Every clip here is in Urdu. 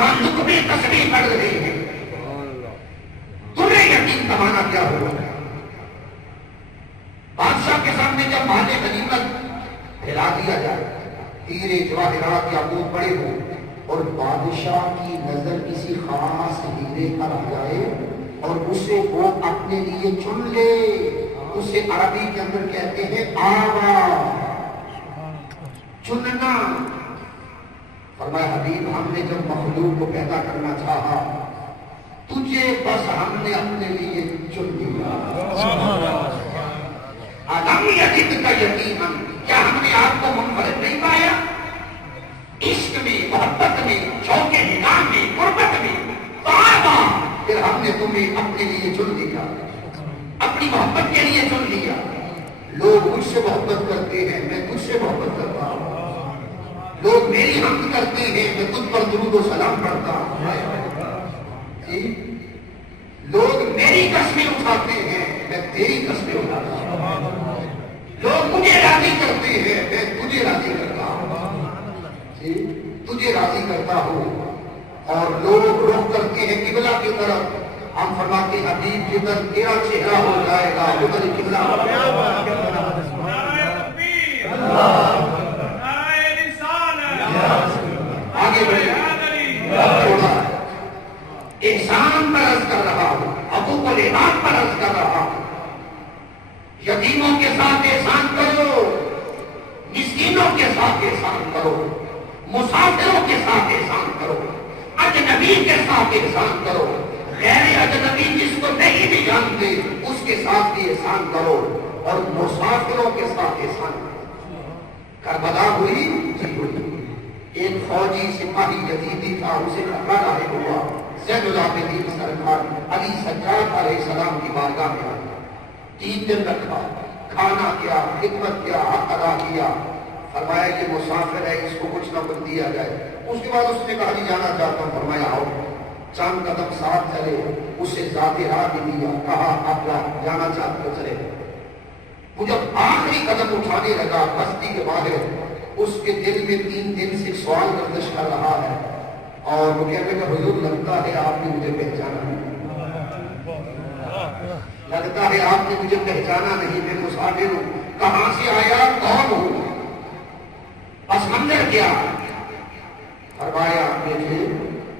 وہاں لقمے تصریح کر رہے ہیں، تمہیں یقین کمانا کیا ہوا؟ بادشاہ کے سامنے جب مال غنیمت پھیلا دیا جائے، ہیرے جواہرات یاقوت پڑے ہوں، اور بادشاہ کی نظر کسی خاص ہیرے پر آ جائے اور اسے وہ اپنے لیے چن لے، اسے عربی کے اندر کہتے ہیں آوا، چننا۔ فرمایا حبیب ہم نے جب مخلوق کو پیدا کرنا چاہا، تجھے بس ہم نے اپنے لیے چن لیا۔ آدم یجد کا یتیما، کیا ہم نے آپ کو منفرد نہیں پایا؟ عشق میں، محبت میں، شوق نگاہ میں، قربت میں، آوا، پھر ہم نے تمہیں اپنے لیے چن لیا، اپنی محبت کے لیے چن لیا۔ لوگ مجھ سے محبت کرتے ہیں، میں تجھ سے محبت کرتا ہوں۔ لوگ میری حمد کرتے ہیں، میں تجھ پر درود و سلام پڑھتا ہوں۔ جی، لوگ میری قسمیں اٹھاتے ہیں، میں تیری قسمیں اٹھاتا ہوں۔ لوگ مجھے راضی کرتے ہیں، میں تجھے راضی کرتا ہوں۔ جی، تجھے راضی کرتا ہوں۔ اور لوگ رخ کرتے ہیں قبلہ کی طرف، ہم فرماتے ہیں حبیب جدھر تیرا چہرہ ہو جائے گا ادھر قبلہ ہو جائے گا۔ آگے بڑھے، تھوڑا احسان پر عرض کر رہا ہوں، حقوق العباد پر عرض کر رہا ہوں۔ یتیموں کے ساتھ احسان کرو، مسکینوں کے ساتھ احسان کرو، مسافروں کے ساتھ احسان کرو، اجنبی کے ساتھ احسان کرو، غیر اجنبی جس کو نہیں بھی جانتے اس کے ساتھ بھی احسان کرو، اور مسافروں کے ساتھ احسان کرو۔ کربلا ہوئی؟ جی ہوئی۔ ایک فوجی سپاہی یزیدی تھا، اسے خطرہ لاحق ہوا، زین العابدین سرکار علی سجاد علیہ السلام کی بارگاہ میں آیا، 3 دن رکھا، کھانا کیا، خدمت کیا، حق ادا کیا۔ فرمایا یہ مسافر ہے، اس کو کچھ نہ کچھ دیا جائے۔ اس کے بعد اس نے کہا کہ جانا چاہتا ہوں۔ فرمایا آؤ، چند قدم ساتھ چلے، اسے ذات راہ بھی دیا، کہا آپ جانا چاہتے ہو چلے۔ وہ جب آخری قدم اٹھانے لگا بستی کے باہر، اس کے دل میں 3 دن سے سوال گردش کر رہا ہے، اور وہ کہنے لگا حضور لگتا ہے آپ نے مجھے پہچانا نہیں، لگتا ہے آپ نے مجھے پہچانا نہیں، میں مسافر ہوں، کہاں سے آیا، کون ہوں، پس منظر کیا؟ فرمایا دیکھے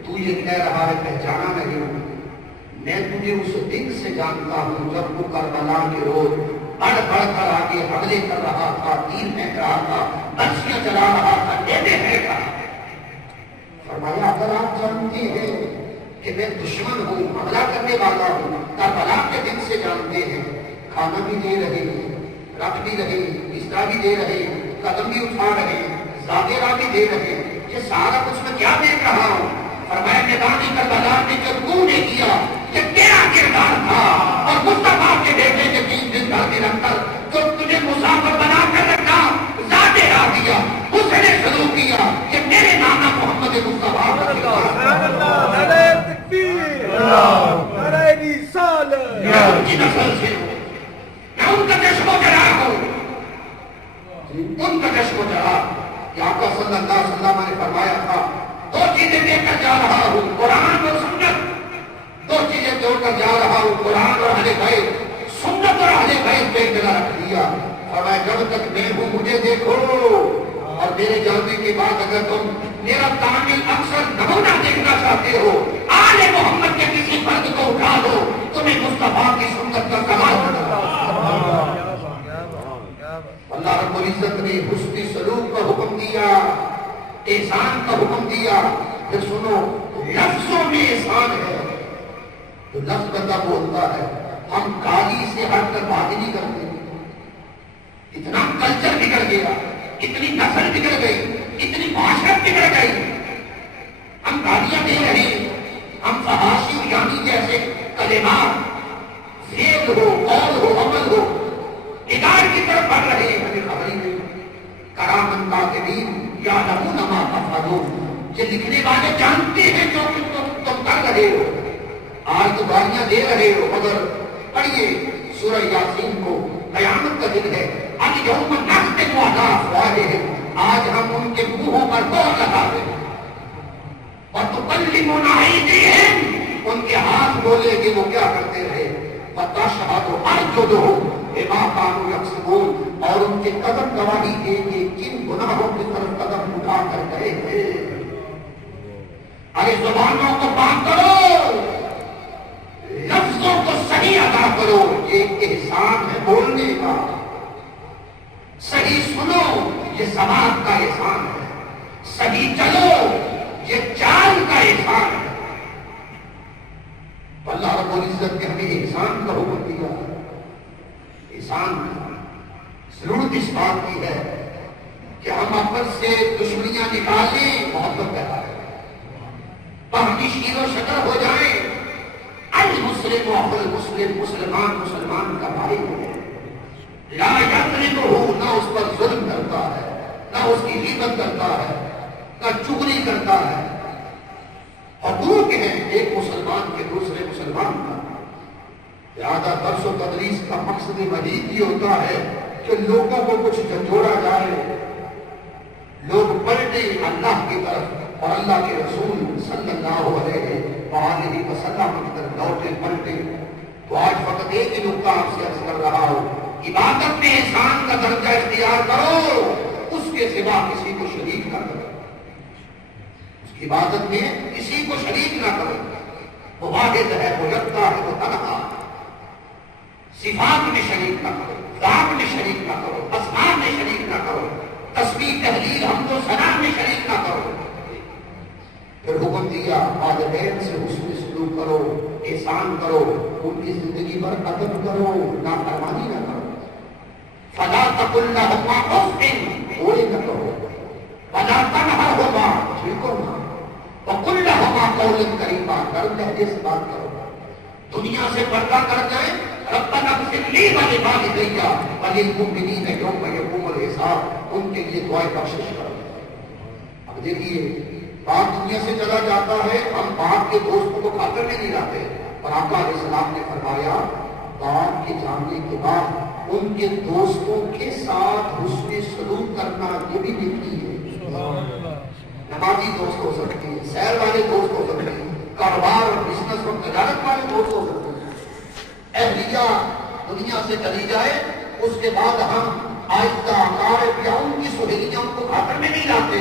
تو یہ کہہ رہا ہے پہچانا نہیں ہوں، میں تجھے اس دن سے جانتا ہوں جب وہ کربلا کے روز بڑھ بڑھ کر آگے حملے کر رہا تھا، تیر پھینک رہا تھا، برسیاں چلا رہا تھا، ڈیبے پھینک رہا تھا۔ فرمایا اگر آپ جانتے ہیں کہ میں دشمن ہوں، حملہ کرنے والا ہوں، کربلا کے دن سے جانتے ہیں، کھانا بھی دے رہے ہیں، رکھ بھی رہے، بستر بھی دے رہے، قدم بھی اٹھا رہے، ذاکرہ بھی دے رہے، یہ سارا کچھ میں کیا دیکھ رہا ہوں؟ فرمایا میدان کربلا میں جو تو نے کیا یہ تیرا کردار تھا، اور مصطفیٰ کے بیٹے کے 3 دن گھر میں رکھ کر جو تجھے مسافر بنا کر رکھا، ذات راہ دیا، اس نے سلوک کیا، یہ میرے نانا محمد مصطفیٰ کا کردار ان کی نسل سے ہوں، میں ان کا چشم و چراغ ہوں، ان کا چشم و چراغ۔ کہ آقا صلی اللہ علیہ وسلم نے فرمایا تھا 2 چیزیں لے کر جا رہا ہوں، قرآن اور سنت، 2 چیزیں جوڑ کر جا رہا ہوں، قرآن اور اہل بیت، سنت اور اہل بیت پہ جلا رکھ دیا۔ فرمایا جب تک میں ہوں مجھے دیکھو، اور میرے جانے کے بعد اگر تم میرا کامل اکثر نمونہ دیکھنا چاہتے ہو، آل محمد کے کسی فرد کو اٹھا دو، تمہیں مصطفیٰ کی سنت کا کمال ہوگا۔ اللہ رب العزت نے حسن سلوک کا حکم دیا، احسان کا حکم دیا۔ پھر سنو، لفظوں میں احسان ہے، تو لفظ بندہ بولتا ہے، ہم گالی سے ہٹ کر بات نہیں کرتے، اتنا کلچر بگڑ گیا، اتنی نسل بگڑ گئی، اتنی معاشرت بگڑ گئی، ہم گالیاں دے رہے ہیں، ہم فحاشی یعنی جیسے کلمات فعل ہو، قول ہو، عمل ہو، ادار کی طرف بڑھ رہے ہیں، ہمیں خبر ہی نہیں۔ کرامن کاتبین یعلمون ما تفعلون، یہ لکھنے والے جانتے ہیں جو تم کر رہے ہو، آج تو گالیاں دے رہے ہو، مگر پڑھیے سورہ یاسین کو، قیامت کا دن ہے، الیوم نختم علی افواہہم، آج ہم ان کے منہوں پر مہر لگا دیں، وتکلمنا جلودہم بما کانوا یکسبون، اور ان کے قدم گواہی دے کہ کن گناہوں کی طرف قدم اٹھا کر گئے تھے۔ ارے زبانوں کو پاک کرو، لفظوں کو صحیح ادا کرو، یہ احسان ہے بولنے کا، صحیح سنو یہ سماعت کا احسان ہے، صحیح چلو یہ چال کا احسان ہے۔ اللہ رب العزت نے ہمیں احسان کا حکم دیا، احسان کا ضرورت اس بات کی ہے کہ ہم آپس سے دشمنیاں نکالیں، محبت پیدا ہے، باہمی شیر و شکر ہو جائیں۔ المسلم اخو المسلم، مسلمان مسلمان کا بھائی ہے، لا یظلمہ، نہ اس پر ظلم کرتا ہے، نہ اس کی غیبت کرتا ہے، نہ چغلی کرتا ہے۔ حقوق ہیں ایک مسلمان کے دوسرے مسلمان کا۔ لہذا درس و تدریس کا مقصد مزید یہ ہوتا ہے کہ لوگوں کو کچھ جھنجھوڑا جائے، لوگ پلٹے اللہ کی طرف اور اللہ کے رسول صلی اللہ علیہ وآلہ وسلم کی طرف لوٹے پلٹے۔ تو آج فقط ایک ہی نقطہ آپ سے عرض کر رہا ہوں، عبادت میں احسان کا درجہ اختیار کرو، اس کے سوا کسی کو شریک نہ کرو، اس کی عبادت میں کسی کو شریک نہ کرو۔ وہ واحد ہے، وہ یکتا ہے، وہ تنہا، صفات میں شریک نہ کرو، ذات میں شریک نہ کرو، اسماء میں شریک نہ کرو، تسبیح تحلیل حمد و ثنا میں شریک نہ کرو۔ پھر حکم دیا والدین سے حسن سلوک کرو، احسان کرو، ان کی زندگی پر ادب کرو، نافرمانی نہ کرو۔ فلا تقل لهما اف، کوئی نہ کہو، ولا تنہرہما، چھڑکو نہ، وقل لهما قولا کریما، نرم لہجے سے بات کرو۔ دنیا سے پردہ کر جائیں، ربنا اغفر لی ولوالدی وللمؤمنین یوم یقوم الحساب، ان کے لیے دعائے بخشش کرو۔ اب دیکھیے باپ دنیا سے چلا جاتا ہے، ہم باپ کے دوستوں کو خاطر میں نہیں لاتے، اور آقا علیہ السلام نے فرمایا باپ کے جانے کے بعد ان کے دوستوں کے ساتھ حسن سلوک کرنا، یہ بھی نیکی ہے۔ نمازی دوست ہو سکتے ہیں، سیر والے دوست ہو سکتے ہیں، کاروبار اور بزنس اور تجارت والے دوست ہو سکتے ہیں۔ اہلیہ دنیا سے چلی جائے، اس کے بعد ہم آہستہ اقارب یا ان کی سہیلیاں ان کو خاطر میں نہیں لاتے۔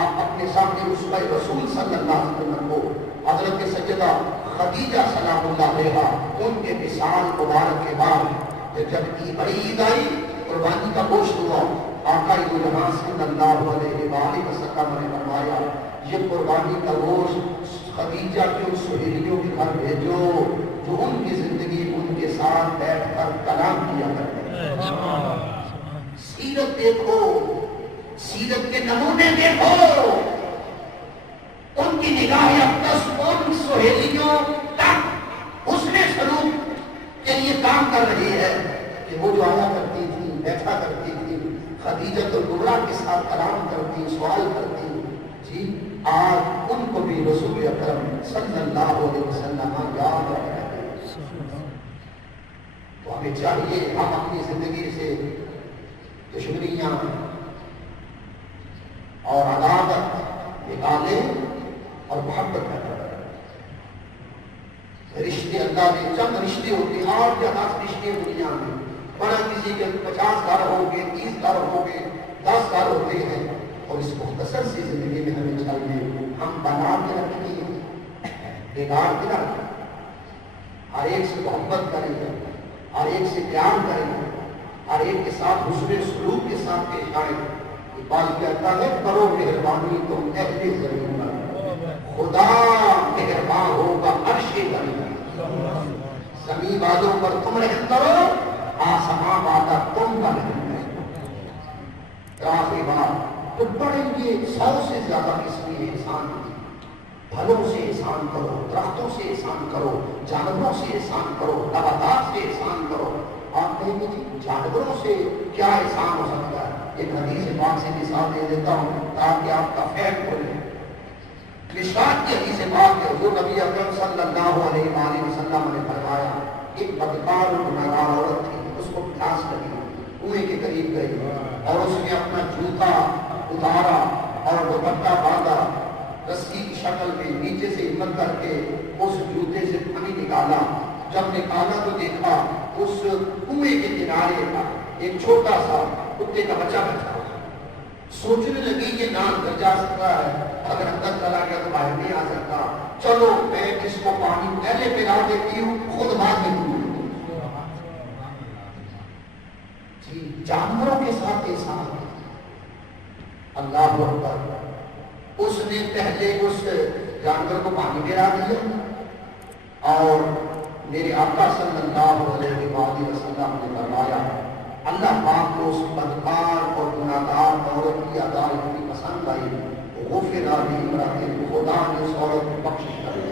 آپ اپنے سامنے رسول رسول صلی اللہ علیہ وسلم کو، حضرت سیدہ خدیجہ سلام اللہ علیہا، ان کے وصال مبارک کے بعد جب بڑی عید آئی، قربانی کا گوشت ہوا، آقا جہاں صلی اللہ علیہ وآلہ وسلم نے فرمایا یہ قربانی کا گوشت خدیجہ کی ان سہیلیوں کے گھر بھیجو جو ان کی زندگی ان کے ساتھ بیٹھ کر کلام کیا کرتے ہیں۔ سیرت دیکھو، سیرت کے نمونے دیکھو، ان کی نگاہ اقدس ان سہیلیوں تک حسن سلوک کے لیے کام کر رہی ہے کہ وہ جو آیا کرتی تھی، بیٹھا کرتی تھی، خدیجہ الکبریٰ کے ساتھ کلام کرتی، سوال کرتی، جی آج ان کو بھی رسول اکرم صلی اللہ علیہ وسلم یاد رکھتے ہیں۔ تو ہمیں چاہیے ہم اپنی زندگی سے دشمنیاں اور عداوت نکالیں اور محبت پیدا کریں۔ رشتے اللہ نے چند رشتے ہوتے ہیں، اور زیادہ رشتے دنیا میں، بڑا کسی کے 50 گھر ہوں گے، 30 گھر ہوں گے، 10 گھر ہوتے ہیں، اور اس مختصر سی زندگی میں ہمیں چاہیے ہم بنا کے رکھیں، بگاڑ کے نہ رکھیں، ہر ایک سے محبت کریں، ہر ایک سے پیار کریں، ہر ایک کے ساتھ حسن سلوک کے ساتھ پیش آئیں۔ اقبال کہتا ہے کرو مہربانی تم اہل زمین پر، خدا مہربان ہوگا عرش زمین، زمین والوں پر تم رحم کرو، آسمان والا تم پر رحم کرو۔ آخری بات تو بڑے یہ 100 سے زیادہ قسمی احسان ہیں، پھلوں سے احسان کرو، درختوں سے احسان کرو، جانوروں سے احسان کرو، نباتات سے احسان کرو۔ آپ کہیں گے جی جانوروں سے کیا احسان ہو سکتا ہے؟ ایک حدیث پاک سے مثال دے دیتا ہوں تاکہ آپ کا فہم کھلے۔ مشکات کی حدیث پاک ہے، حضور نبی اکرم صلی اللہ علیہ وآلہ وسلم نے فرمایا ایک بدکار اور گنہگار عورت تھی، اس کو پیاس لگی، کنویں کے قریب گئی اور اس نے اپنا جوتا اتارا اور دوپٹہ باندھا، رسی کی شکل میں نیچے سے ہمت کر کے اس جوتے سے پانی نکالا جب نکالا تو دیکھا اس کنویں کے کنارے کا ایک چھوٹا سا کتے کا بچہ بچا ہوا۔ سوچنے لگی کہ نہ اندر جا سکتا ہے، اگر اندر چلا گیا تو باہر نہیں آ سکتا، چلو میں اس کو پانی پہلے پلا دیتی ہوں، خود بعد میں دوں۔ جی جانوروں کے ساتھ احسان، اللہ اکبر، اس نے پہلے اس جانور کو پانی پلا دیا اور میرے آقا صلی اللہ علیہ وآلہ وسلم نے فرمایا اللہ پاک کو اس بدکار اور گناہگار عورت کی ادا اتنی پسند آئی، غفر لامرأۃ، خدا نے اس عورت کی بخشش کر دی،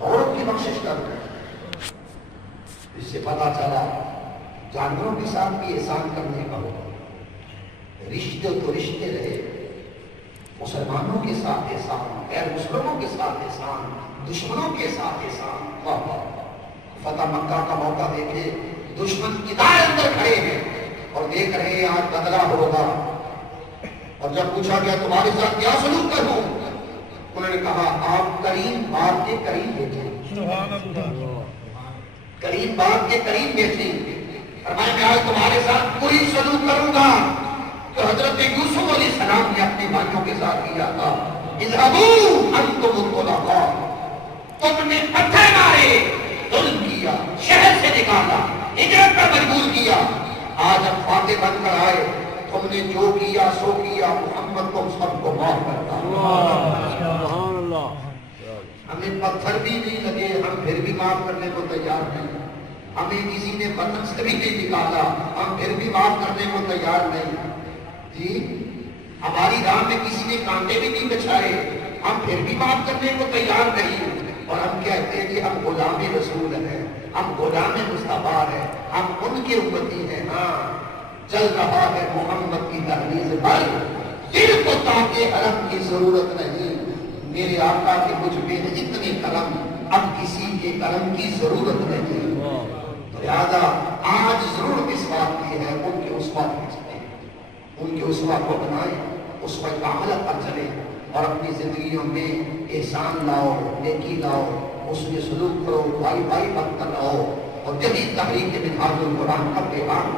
عورت کی بخشش کر دی۔ اس سے پتا چلا جانوروں کے ساتھ بھی احسان کرنے کا ہوگا۔ رشتے تو رشتے رہے، مسلمانوں کے ساتھ احسان، غیر مسلموں کے ساتھ احسان، دشمنوں کے ساتھ احسان۔ واہ واہ، فتح مکہ کا موقع دیکھے، دشمن کدار اندر کھڑے ہیں اور دیکھ رہے ہیں آج بدلہ ہوگا، اور جب پوچھا گیا تمہارے ساتھ کیا سلوک کروں، انہوں نے کہا آپ کریم باپ کے قریب بیٹھے، کریم باپ کے قریب بیٹھے، فرمایا میں آج تمہارے ساتھ کوئی سلوک کروں گا تو حضرت یوسف علیہ السلام نے اپنے بھائیوں کے ساتھ کیا تھا، اذهبوا انتم الطلقاء، تم نے پتھر مارے، ظلم کیا، شہر سے نکالا، ہجرت پر مجبور کیا، آج ہم فاتح بن کر آئے، تم نے جو کیا سو کیا، محمد تم سب کو معاف کرتا۔ سبحان اللہ، ہمیں پتھر بھی نہیں لگے، ہم پھر بھی معاف کرنے کو تیار نہیں، ہمیں کسی نے بدن سے بھی نہیں نکالا، ہم پھر بھی معاف کرنے کو تیار نہیں۔ جی ہماری راہ میں کسی نے کانٹے بھی نہیں بچھائے، ہم پھر بھی معاف کرنے کو تیار نہیں، اور ہم کہتے ہیں کہ ہم غلام رسول ہیں، ہم غلام مصطفیٰ ہیں، ہم ان کے امتی ہیں۔ ہاں چل رہا ہے محمد کی دہلیز پر، دل کو تاکہ حرم کی ضرورت نہیں، میرے آقا کے مجھ پہ اتنے کرم، اب کسی کے کرم کی ضرورت نہیں۔ لہذا آج ضرورت اس بات کی ہے ان کے اسوہ کو چلیں، ان کے اسوہ کو بنائیں، اسوہ کاملہ پر چلیں، اور اپنی زندگیوں میں احسان لاؤ، نیکی لاؤ، اس میں سلوک کرو، بھائی بھائی بن کر رہو، اور جدید تحریک منہاج القرآن کا پیغام